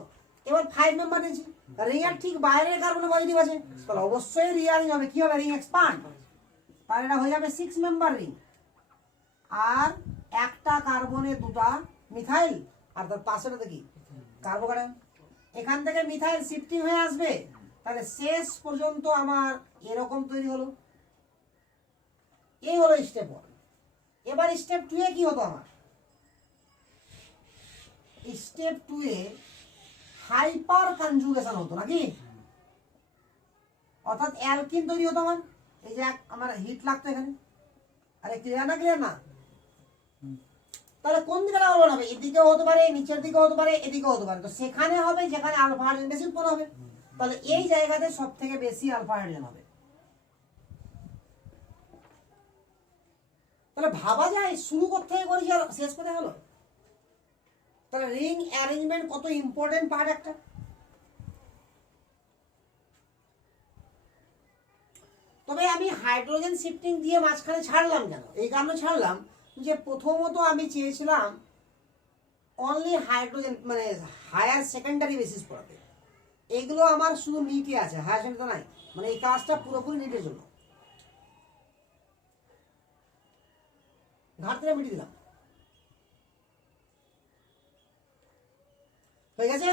এবার 5 মেম্বার নিয়েছি, রিং এর ঠিক বাইরে কার্বন পজিটিভ আছে, তাহলে অবশ্যই রিঅ্যারেঞ্জ হবে, কি হবে, রিং এক্সপান্ড, তাহলে এটা হয়ে যাবে 6 মেম্বার রিং, আর একটা কার্বনে দুটা মিথাইল, আর তার পাশেটাতে কি কার্বোকার্বন, এখান থেকে মিথাইল শিফটিং হয়ে আসবে, তাহলে শেষ পর্যন্ত আমার এরকম তৈরি হলো। এই হলো স্টেপ 1। এবার স্টেপ 2 এ কি হতো আমার, স্টেপ 2 এ হাইপার কনজুগেশন হতো নাকি, অর্থাৎ অ্যালকিন তৈরি হতো আমার, এই যে আমার হিট লাগতো এখানে, আরে ক্লিয়ার না, ক্লিয়ার না, তাহলে কোন দিকে আলোড়ন হবে, এদিকেও হতে পারে, নিচের দিকেও হতে পারে, এদিকেও হতে পারে, তো সেখানে হবে যেখানে আলফা হাইড্রোজেন বেশি উৎপন্ন হবে, তাহলে এই জায়গাতে সব থেকে বেশি আলফা হাইড্রোজেন হবে। তাহলে ভাবা যায় শুরু করতে করেছি আর শেষ কোথায় হলো, তাহলে রিং অ্যারেঞ্জমেন্ট কত ইম্পর্টেন্ট পার্ট একটা। তবে আমি হাইড্রোজেন শিফটিং দিয়ে মাঝখানে ছাড়লাম কেন, এই কারণে ছাড়লাম যে প্রথমত আমি চেয়েছিলাম অনলি হাইড্রোজেন মানে হায়ার সেকেন্ডারি বেসিস পড়াতে, এগুলো আমার শুধু নিটে আছে, হায়ার সেকেন্ডারি নাই, মানে এই কাজটা পুরোপুরি নিটের জন্য, ঘাটতিটা মিটিয়ে দিলাম, হয়ে গেছে।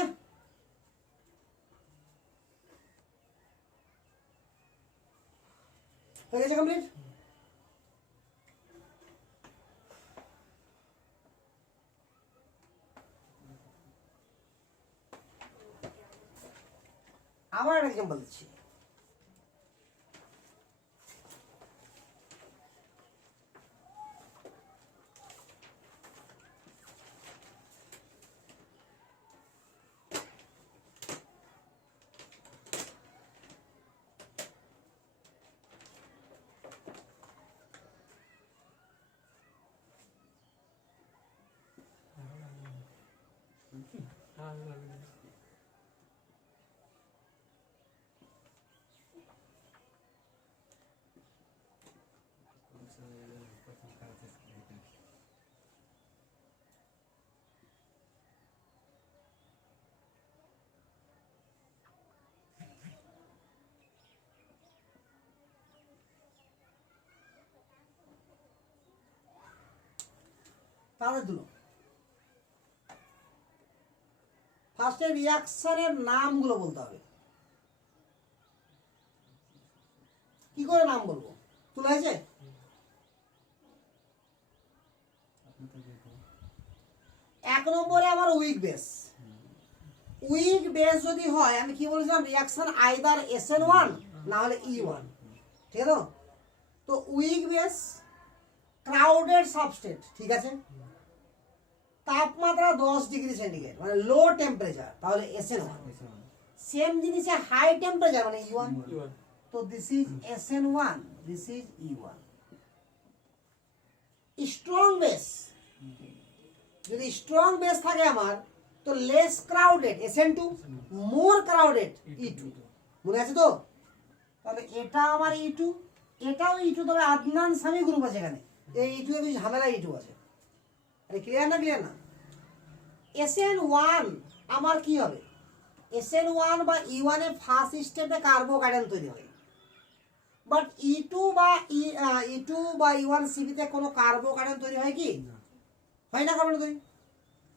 হয়ে গেছে কমপ্লিট। আবার একটা এক্সাম্পল দিচ্ছি, তাহলে দুটো ফার্স্টে রিয়াকশনের নামগুলো বলতে হবে, কি করে নাম বলবো, তুলা হয়েছে। 1 নম্বরে আমার উইক বেস, উইক বেস যদি হয় আমি কি বলেছিলাম, রিয়াকশন আইদার SN1 না হলে E1, ঠিক আছে তো উইক বেস ক্রাউডেড সাবস্টেট, ঠিক আছে, তাপমাত্রা 10 ডিগ্রি সেন্টিগ্রেড মানে লো টেম্পারেচার, তাহলে SN1, সেম জিনিসে হাই টেম্পারেচার মানে E1, তো this is SN1, this is E1। Strong base, যদি স্ট্রং বেস থাকে আমার তো লেস ক্রাউডেড SN2, মোর ক্রাউডেড E2, মনে আছে তো, তাহলে এটা আমার E2, এটাও E2, তবে আদনান সামি গ্রুপ আছে এখানে, এই E2 এর ঝামেলা E2 আছে, আরে ক্লিয়ার না, ক্লিয়ার না। SN1 আমার কি হবে, SN1 বা E1 এর ফার্স্ট স্টেপে কার্বোকার্বন তৈরি হয়, বাট E2 বা E1 CP তে কোনো কার্বোকার্বন তৈরি হয় কি, হয় না কার্বন তৈরি,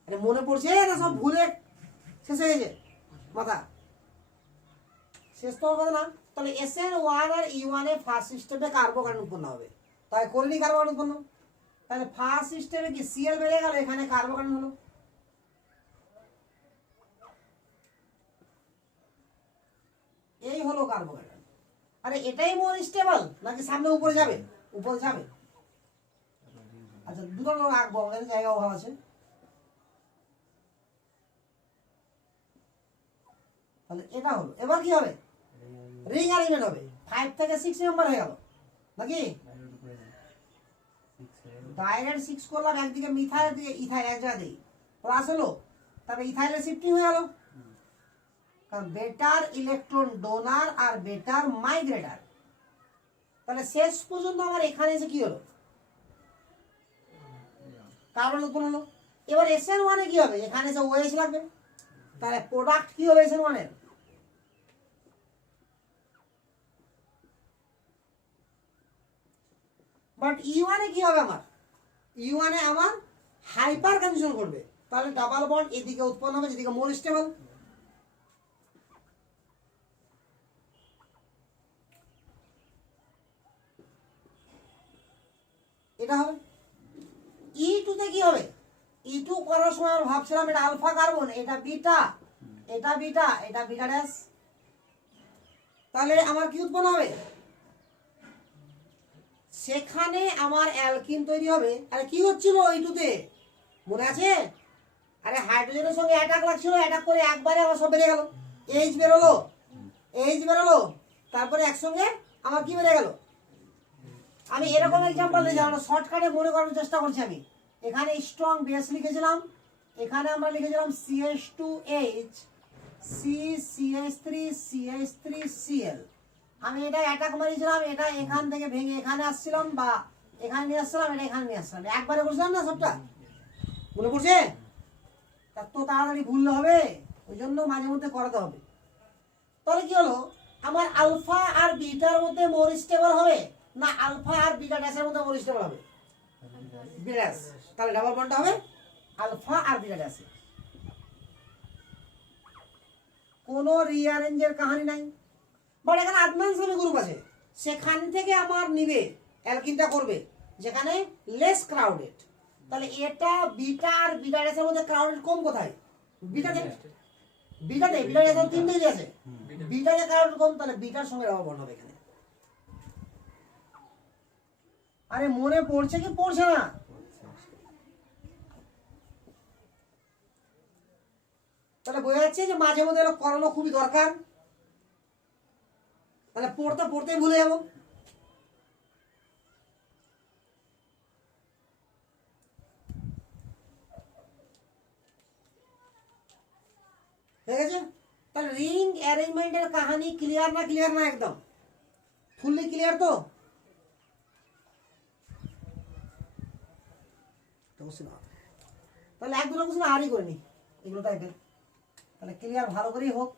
আরে মনে পড়ছে না, সব ভুলে শেষ হয়ে গেছে মাথা, শেষ তো কথা না। তাহলে SN1 আর E1 এর ফার্স্ট স্টেপে কার্বোকার্বন উৎপন্ন হবে, তাই করিনি কার্বোকার্বন উৎপন্ন, তাহলে ফার্স্ট স্টেপে কি Cl বেড়ে গেল, এখানে কার্বোকার্বন হলো, এই হলো কার্বোকার্বন। আরে এটাই মোর স্টেবল নাকি সামনে উপরে যাবে, উপরে যাবে, আচ্ছা দুটো রাখবো, আমাদের জায়গা অভাব আছে, তাহলে এটা হলো। এবার কি হবে, রিং অ্যারেঞ্জমেন্ট হবে, 5 থেকে 6 মেম্বার হয়ে গেল নাকি, ডাইরেক্ট 6 করলাম, একদিকে মিথাইল, একদিকে ইথাইল, এক জায়গা দিই প্লাস হলো, তারপরে ইথাইলের শিফটিং হয়ে গেল, কারণ বেটার ইলেকট্রন ডোনার আর বেটার মাইগ্রেটার। তাহলে শেষ পর্যন্ত আমার এখানে এসে কি হলো, কার্বন উৎপন্ন হলো। এবার SN1 এ কি হবে, এখানে এসে OH লাগবে, তাহলে প্রোডাক্ট কি হবে SN1 এর, বাট E1 এ কি হবে আমার, E1 এ আমার হাইপার কন্ডিশন করবে, তাহলে ডাবল বন্ড এদিকে উৎপন্ন হবে যেদিকে মোর স্টেবল। এটা হবে। E2 তে কি হবে, E2 করার সময় আমরা ভাবছিলাম এটা আলফা কার্বন, এটা বিটা, এটা বিটা, এটা বিটা ড্যাশ, তাহলে আমার কি উৎপন্ন হবে, সেখানে আমার অ্যালকিন তৈরি হবে। আরে কি হচ্ছিল E2 তে মনে আছে, আরে হাইড্রোজেনের সঙ্গে অ্যাটাক লাগছিল, অ্যাটাক করে একবারে আমার সব বেরিয়ে গেল, এইচ বেরোলো, এইচ বেরোলো, তারপরে একসঙ্গে আমার কি বেরিয়ে গেল। আমি এরকম এক্সাম্পল দিয়েছি, আমরা শর্টকাটে মনে করার চেষ্টা করছি। আমি এখানে স্ট্রং বেস লিখেছিলাম, এখানে আমরা লিখেছিলাম CH2H CH3CH3Cl। আমি এটা অ্যাটাক মারিয়েছিলাম, এটা এখান থেকে ভেঙে এখানে আসছিলাম বা এখানে নিয়ে আসছিলাম, এটা এখানে নিয়ে আসছিলাম, একবারে করছিলাম না সবটা, মনে পড়ছে। তা তো তাড়াতাড়ি ভুললে হবে, ওই জন্য মাঝে মধ্যে করাতে হবে। তাহলে কি হলো, আমার আলফা আর বিটার মধ্যে মোর স্টেবল হবে না আলফা আর বিটা ড্যাশের মধ্যে মোর স্টেবল হবে, বিটা ড্যাশ। তাহলে ডাবল বন্ডটা হবে আলফা আর বিটা ড্যাশে, কোনো রিঅ্যারেঞ্জের কাহিনী নাই। বাট এখানে আদনান সামি গ্রুপ আছে, সেখান থেকে আমার নিবে অ্যালকিনটা করবে যেখানে লেস ক্রাউডেড। তাহলে এটা বিটা আর বিটা ড্যাশের মধ্যে ক্রাউডেড কম কোথায়, বিটাতে, বিটাতে, বিটা ড্যাশ তিনটেই আছে, বিটাতে ক্রাউডেড কম, তাহলে বিটার সঙ্গে ডাবল বন্ড হবে এখানে। আরে মনে পড়ছে কি পড়ছে না, তাহলে বোঝা যাচ্ছে যে মাঝে মধ্যে এটা করানো খুবই দরকার, তাহলে পড়তে পড়তেই ভুলে যাবো। ঠিক আছে, তাহলে রিং অ্যারেঞ্জমেন্টের কাহিনী ক্লিয়ার না, ক্লিয়ার না, একদম ফুললি ক্লিয়ার তো, তাহলে এক দুটো কোশ্চেন আরই করে নি এগুলো টাইপের, তাহলে ক্লিয়ার ভালো করেই হোক।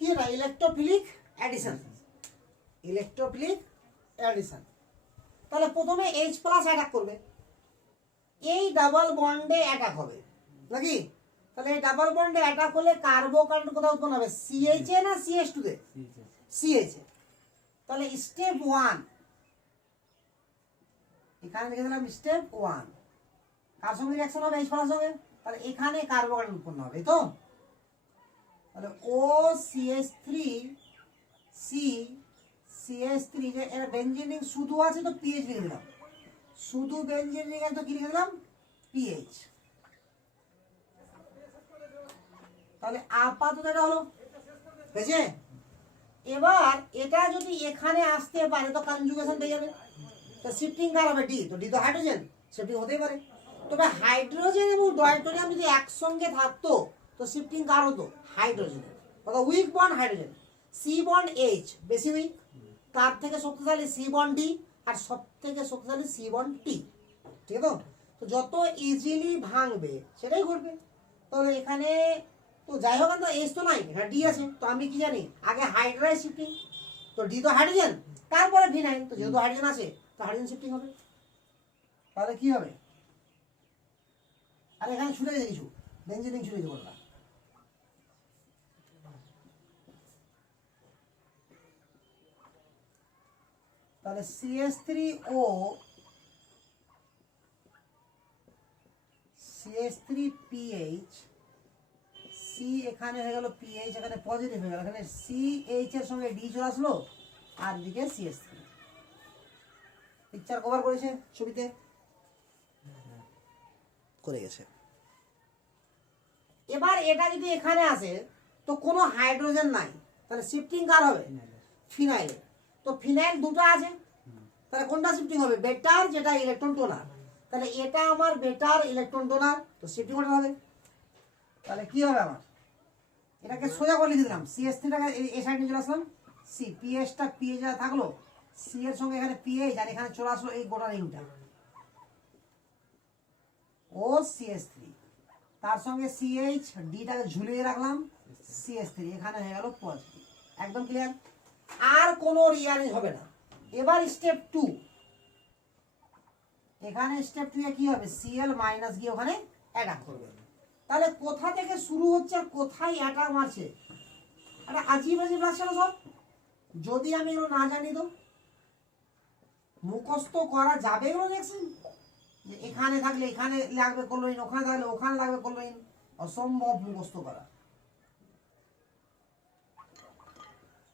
কি এটা, ইলেকট্রোফিলিক অ্যাডিশন, ইলেকট্রোফিলিক অ্যাডিশন। তাহলে প্রথমে H প্লাস অ্যাটাক করবে, এই ডাবল বন্ডে অ্যাটাক হবে নাকি, তাহলে এই ডাবল বন্ডে অ্যাটাক হলে কার্বোকার্বন কোথাও উৎপন্ন হবে, CH এ না CH2 তে, CH এ। তাহলে স্টেপ 1 এখানে লিখে দিলাম, স্টেপ 1 কার সঙ্গে রিঅ্যাকশন হবে, H প্লাস সঙ্গে, তাহলে এখানে কার্বোকার্বন উৎপন্ন হবে, তো তাহলে OCH3 C CH3, যে এর বেনজিন রিং শুধু আছে তো PH লিখে দিলাম, শুধু বেনজিন রিং আছে তো কি লিখে দিলাম, PH। তাহলে আপাতত এটা হলো, বুঝেছে। এবার এটা যদি এখানে আসতে পারে তো কনজুগেশন পেয়ে যাবে, তো শিফটিং কার হবে, ডি, তো ডি তো হাইড্রোজেন, শিফটিং হতেই পারে। তবে হাইড্রোজেন এবং ডয়টোরিয়াম যদি একসঙ্গে থাকতো তো শিফটিং কার হতো, হাইড্রোজেনের, অর্থাৎ weak bond hydrogen, C bond H বেশি উইক, তার থেকে শক্তিশালী সি বন্ড ডি, আর সব থেকে শক্তিশালী সি বন্ড টি, ঠিক আছে। তো যত ইজিলি ভাঙবে সেটাই ঘটবে। তাহলে এখানে তো যাই হোক না, H তো নাই, এখানে ডি আছে, তো আমি কি জানি আগে হাইড্রাইড শিফটিং, তো ডি তো হাইড্রোজেন, তারপরে ভিনাইল, তো যেহেতু হাইড্রোজেন আছে তো হাইড্রোজেন শিফটিং হবে। তাহলে কি হবে? আর এখানে ছুটে গেছে কিছু, বেঞ্জিনিং ছুটে গেছে বললাম। তাহলে CH3O CH3PH C এখানে হয়ে গেল PH, এখানে পজিটিভ হয়ে গেল, এখানে CH এর সঙ্গে D চলে আসলো আর দিকে CH3। পিকচার কভার করেছে ছবিতে, করে গেছে। এবার এটা যদি এখানে আসে তো কোনো হাইড্রোজেন নাই, তাহলে শিফটিং কার হবে? ফিনাইল। তো ফিনাইল দুটো আছে, তাহলে কোনটা শিফটিং হবে? বেটার, যেটা ইলেকট্রন ডোনার। তাহলে এটা আমার বেটার ইলেকট্রন ডোনার, তো শিফটিং কোনটা হবে? তাহলে কি হবে আমার? এটাকে সোজা করে লিখে দিলাম, CH3টাকে এই সাইডে চলে আসলাম, সি পিএইচটা পিএইচ থাকলো, সি এর সঙ্গে এখানে পিএইচ আর এখানে চলে আসলো এই গোটা রিংটা ও CH3, তার সঙ্গে CH ডিটাকে ঝুলিয়ে রাখলাম, CH3 এখানে হয়ে গেল পজিটিভ। একদম ক্লিয়ার? আর কোনো রিঅ্যারেঞ্জ হবে না। এবার স্টেপ 2, এখানে স্টেপ 2 এ কি হবে? Cl মাইনাস গিয়ে ওখানে অ্যাটাক করবে। তাহলে কোথা থেকে শুরু হচ্ছে আর কোথায় অ্যাটাক মারছে, এটা আজীব আজীব লাগছে না সব? যদি আমি এগুলো না জানি তো মুখস্থ করা যাবে এগুলো? দেখছেন যে এখানে থাকলে এখানে লাগবে ক্লোরিন, ওখানে থাকলে ওখানে লাগবে ক্লোরিন, অসম্ভব মুখস্থ করা।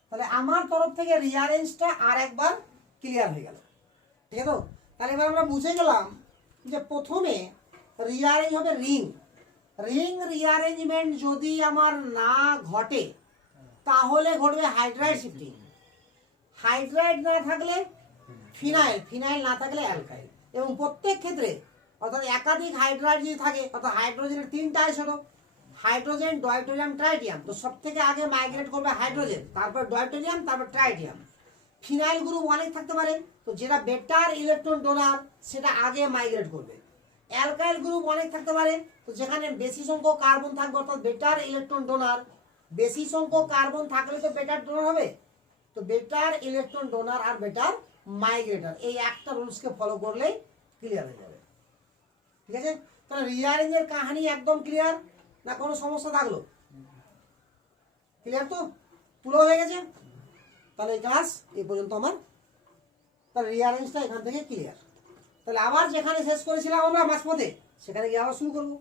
তাহলে আমার তরফ থেকে রিঅ্যারেঞ্জটা আর একবার ক্লিয়ার হয়ে গেল, ঠিক আছে? তো তাহলে এবার আমরা বুঝে গেলাম যে প্রথমে রিঅ্যারেঞ্জ হবে রিং। রিং রিঅ্যারেঞ্জমেন্ট যদি আমার না ঘটে তাহলে ঘটবে হাইড্রাইড শিফটিং। হাইড্রাইড না থাকলে ফিনাইল, ফিনাইল না থাকলে অ্যালকাইল। এবং প্রত্যেক ক্ষেত্রে অর্থাৎ একাধিক হাইড্রাইড যদি থাকে, অর্থাৎ হাইড্রোজেনের 3টা আইসোটো, হাইড্রোজেন, ডয়টোরিয়াম, ট্রাইটিয়াম, তো সব থেকে আগে মাইগ্রেট করবে হাইড্রোজেন, তারপর ডয়টোরিয়াম, তারপর ট্রাইটিয়াম। ফিনাইল গ্রুপ অনেক থাকতে পারে, তো যেটা বেটার ইলেকট্রন ডোনার সেটা আগে মাইগ্রেট করবে। অ্যালকাইল গ্রুপ অনেক থাকতে পারে, তো যেখানে বেশি সংখ্যক কার্বন থাকবে অর্থাৎ বেটার ইলেকট্রন ডোনার, বেশি সংখ্যক কার্বন থাকলে তো বেটার ডোনার হবে, তো বেটার ইলেকট্রন ডোনার আর বেটার মাইগ্রেটর, এই একটা রুলসকে ফলো করলেই ক্লিয়ার হয়ে যাবে। ঠিক আছে? তাহলে রিঅ্যারেঞ্জের কাহিনী একদম ক্লিয়ার, না কোনো সমস্যা থাকলো? ক্লিয়ার তো? পুরো হয়ে গেছে? তাহলে এই ক্লাস এই পর্যন্ত আমার। তাহলে রিঅ্যারেঞ্জটা এখান থেকে ক্লিয়ার। তাহলে আবার যেখানে শেষ করেছিলাম আমরা মাঝপথে, সেখানে গিয়ে আবার শুরু করবো।